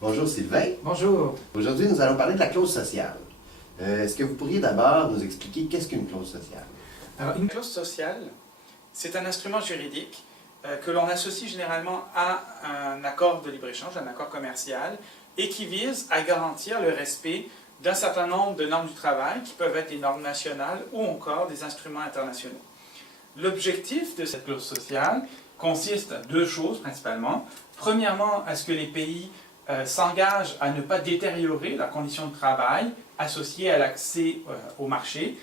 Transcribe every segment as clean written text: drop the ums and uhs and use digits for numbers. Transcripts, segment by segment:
Bonjour Sylvain. Bonjour. Aujourd'hui, nous allons parler de la clause sociale. Est-ce que vous pourriez d'abord nous expliquer qu'est-ce qu'une clause sociale? Alors, une clause sociale, c'est un instrument juridique que l'on associe généralement à un accord de libre-échange, un accord commercial, et qui vise à garantir le respect d'un certain nombre de normes du travail, qui peuvent être des normes nationales ou encore des instruments internationaux. L'objectif de cette clause sociale consiste à deux choses principalement. Premièrement, à ce que les pays s'engagent à ne pas détériorer la condition de travail associée à l'accès au marché.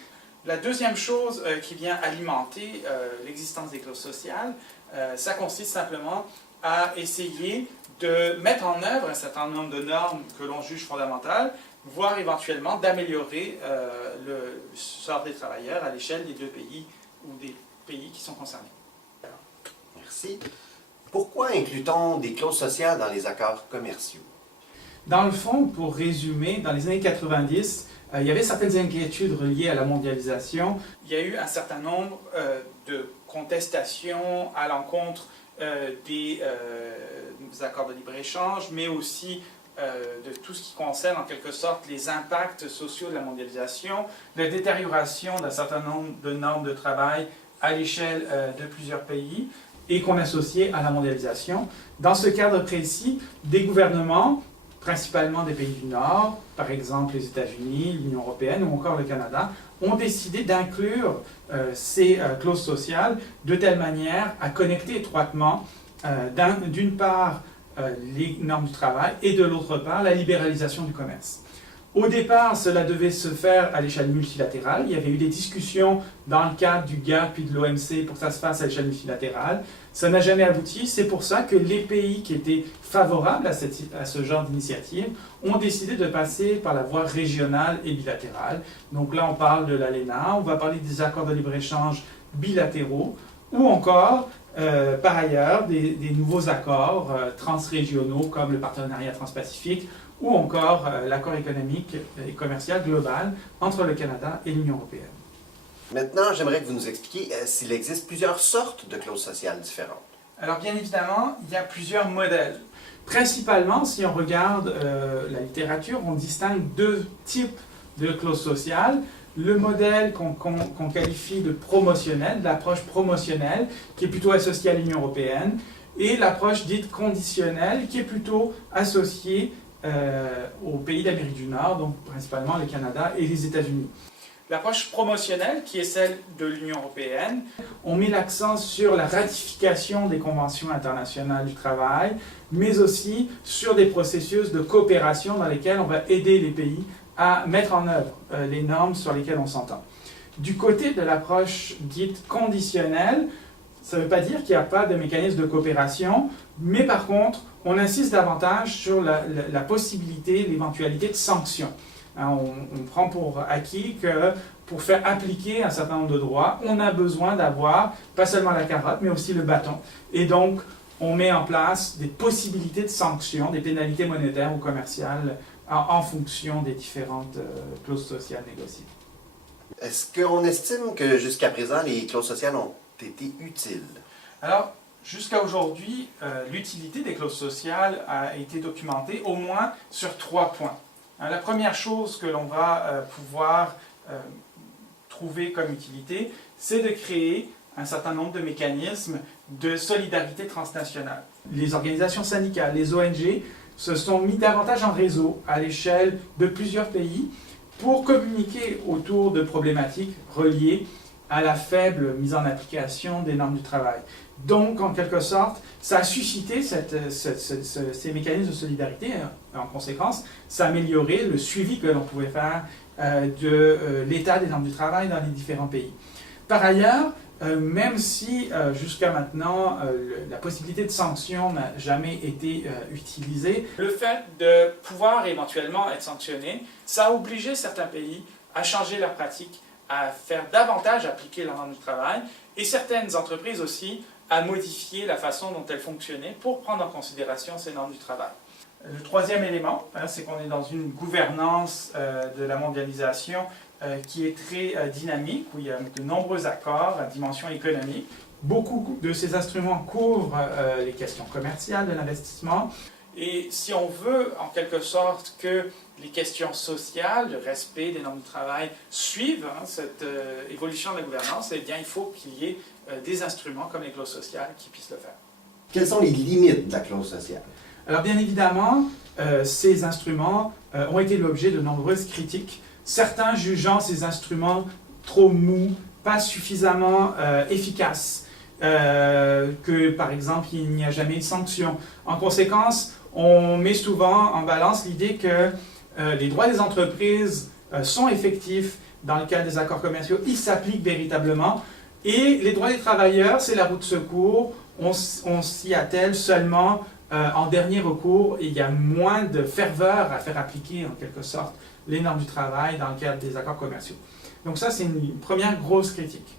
La deuxième chose qui vient alimenter l'existence des clauses sociales, ça consiste simplement à essayer de mettre en œuvre un certain nombre de normes que l'on juge fondamentales, voire éventuellement d'améliorer le sort des travailleurs à l'échelle des deux pays ou des pays qui sont concernés. Merci. Pourquoi inclut-on des clauses sociales dans les accords commerciaux? Dans le fond, pour résumer, dans les années 90, il y avait certaines inquiétudes reliées à la mondialisation. Il y a eu un certain nombre de contestations à l'encontre des accords de libre-échange, mais aussi de tout ce qui concerne en quelque sorte les impacts sociaux de la mondialisation, la détérioration d'un certain nombre de normes de travail à l'échelle de plusieurs pays et qu'on associait à la mondialisation. Dans ce cadre précis, des gouvernements, principalement des pays du Nord, par exemple les États-Unis, l'Union européenne ou encore le Canada, ont décidé d'inclure ces clauses sociales de telle manière à connecter étroitement, d'une part, les normes du travail et de l'autre part, la libéralisation du commerce. Au départ, cela devait se faire à l'échelle multilatérale. Il y avait eu des discussions dans le cadre du GATT puis de l'OMC pour que ça se fasse à l'échelle multilatérale. Ça n'a jamais abouti. C'est pour ça que les pays qui étaient favorables à ce genre d'initiative ont décidé de passer par la voie régionale et bilatérale. Donc là, on parle de l'ALENA, on va parler des accords de libre-échange bilatéraux ou encore, par ailleurs, des nouveaux accords transrégionaux comme le partenariat transpacifique ou encore l'accord économique et commercial global entre le Canada et l'Union européenne. Maintenant, j'aimerais que vous nous expliquiez s'il existe plusieurs sortes de clauses sociales différentes. Alors bien évidemment, il y a plusieurs modèles. Principalement, si on regarde la littérature, on distingue deux types de clauses sociales. Le modèle qu'on qualifie de promotionnel, l'approche promotionnelle, qui est plutôt associée à l'Union européenne, et l'approche dite conditionnelle, qui est plutôt associée aux pays d'Amérique du Nord, donc principalement le Canada et les États-Unis. L'approche promotionnelle, qui est celle de l'Union européenne, on met l'accent sur la ratification des conventions internationales du travail, mais aussi sur des processus de coopération dans lesquels on va aider les pays à mettre en œuvre les normes sur lesquelles on s'entend. Du côté de l'approche dite conditionnelle, ça ne veut pas dire qu'il n'y a pas de mécanisme de coopération, mais par contre, on insiste davantage sur la possibilité, l'éventualité de sanctions. On prend pour acquis que pour faire appliquer un certain nombre de droits, on a besoin d'avoir pas seulement la carotte, mais aussi le bâton. Et donc, on met en place des possibilités de sanctions, des pénalités monétaires ou commerciales en fonction des différentes clauses sociales négociées. Est-ce qu'on estime que jusqu'à présent, les clauses sociales ont été utiles? Alors, jusqu'à aujourd'hui, l'utilité des clauses sociales a été documentée au moins sur 3 points. La première chose que l'on va pouvoir trouver comme utilité, c'est de créer un certain nombre de mécanismes de solidarité transnationale. Les organisations syndicales, les ONG, se sont mis davantage en réseau à l'échelle de plusieurs pays pour communiquer autour de problématiques reliées à la faible mise en application des normes du travail. Donc, en quelque sorte, ça a suscité ces mécanismes de solidarité. En conséquence, ça a amélioré le suivi que l'on pouvait faire de l'état des normes du travail dans les différents pays. Par ailleurs, même si jusqu'à maintenant la possibilité de sanction n'a jamais été utilisée, le fait de pouvoir éventuellement être sanctionné, ça a obligé certains pays à changer leurs pratiques, à faire davantage appliquer la norme du travail, et certaines entreprises aussi à modifier la façon dont elles fonctionnaient pour prendre en considération ces normes du travail. Le troisième élément, c'est qu'on est dans une gouvernance de la mondialisation qui est très dynamique, où il y a de nombreux accords à dimension économique. Beaucoup de ces instruments couvrent les questions commerciales, de l'investissement, Et si on veut, en quelque sorte, que les questions sociales, le respect des normes du travail suivent cette évolution de la gouvernance, eh bien, il faut qu'il y ait des instruments comme les clauses sociales qui puissent le faire. Quelles sont les limites de la clause sociale? Alors, bien évidemment, ces instruments ont été l'objet de nombreuses critiques, certains jugeant ces instruments trop mous, pas suffisamment efficaces, que, par exemple, il n'y a jamais de sanctions. En conséquence, on met souvent en balance l'idée que les droits des entreprises sont effectifs dans le cadre des accords commerciaux, ils s'appliquent véritablement, et les droits des travailleurs, c'est la roue de secours, on s'y attelle seulement en dernier recours, et il y a moins de ferveur à faire appliquer, en quelque sorte, les normes du travail dans le cadre des accords commerciaux. Donc ça, c'est une première grosse critique.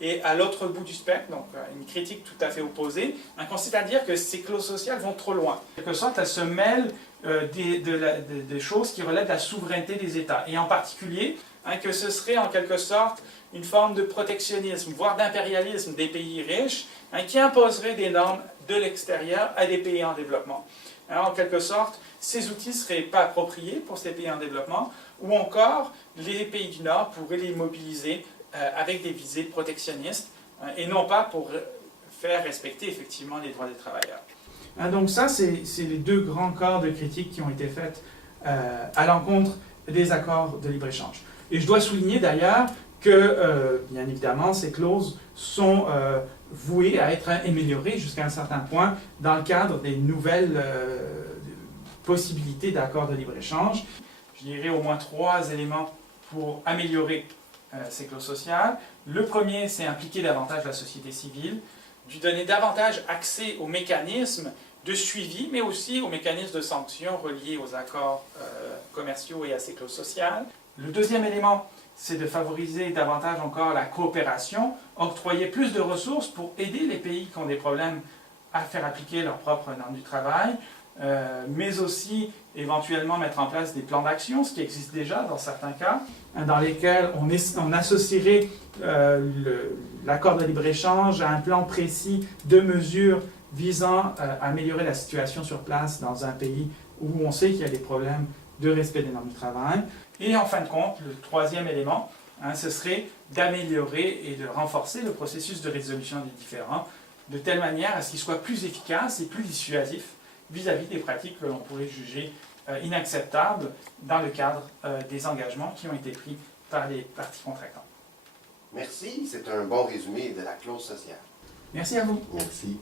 Et à l'autre bout du spectre, donc une critique tout à fait opposée, consiste à dire que ces clauses sociales vont trop loin. En quelque sorte, elles se mêlent des choses qui relèvent de la souveraineté des États. Et en particulier, que ce serait en quelque sorte une forme de protectionnisme, voire d'impérialisme des pays riches, qui imposerait des normes de l'extérieur à des pays en développement. En quelque sorte, ces outils ne seraient pas appropriés pour ces pays en développement, ou encore les pays du Nord pourraient les mobiliser avec des visées protectionnistes, et non pas pour faire respecter effectivement les droits des travailleurs. Donc ça, c'est les deux grands corps de critiques qui ont été faites à l'encontre des accords de libre-échange. Et je dois souligner d'ailleurs que, bien évidemment, ces clauses sont vouées à être améliorées jusqu'à un certain point dans le cadre des nouvelles possibilités d'accords de libre-échange. Je dirais au moins 3 éléments pour améliorer ces clauses sociales. Le premier, c'est impliquer davantage la société civile, lui donner davantage accès aux mécanismes de suivi, mais aussi aux mécanismes de sanctions reliés aux accords commerciaux et à ces clauses sociales. Le deuxième élément, c'est de favoriser davantage encore la coopération, octroyer plus de ressources pour aider les pays qui ont des problèmes à faire appliquer leurs propres normes du travail, mais aussi éventuellement mettre en place des plans d'action, ce qui existe déjà dans certains cas, dans lesquels on associerait l'accord de libre-échange à un plan précis de mesures visant à améliorer la situation sur place dans un pays où on sait qu'il y a des problèmes de respect des normes du travail. Et en fin de compte, le troisième élément, ce serait d'améliorer et de renforcer le processus de résolution des différends de telle manière à ce qu'il soit plus efficace et plus dissuasif vis-à-vis des pratiques que l'on pourrait juger inacceptables dans le cadre des engagements qui ont été pris par les parties contractantes. Merci, c'est un bon résumé de la clause sociale. Merci à vous. Merci.